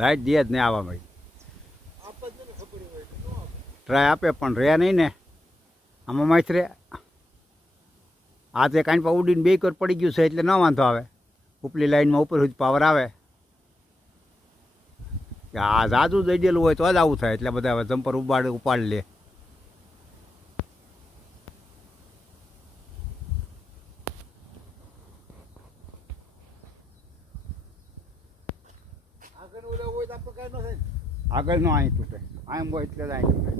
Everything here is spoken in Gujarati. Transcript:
લાઈટ દે જ નહીં આવા ભાઈ ટ્રાય આપે પણ રહે નહીં ને આમાં માહિતી રે આ તે કાંઈ પણ ઉડીને બે કર પડી ગયું છે એટલે ન વાંધો આવે ઉપલી લાઈનમાં ઉપર સુધી પાવર આવે આ જાજુ દઈ દેલું હોય તો જ આવું થાય એટલે બધા જમ્પર ઉપાડ લે આગળ નો અહીં તૂટે આમ હોય એટલે જ અહીં તૂટે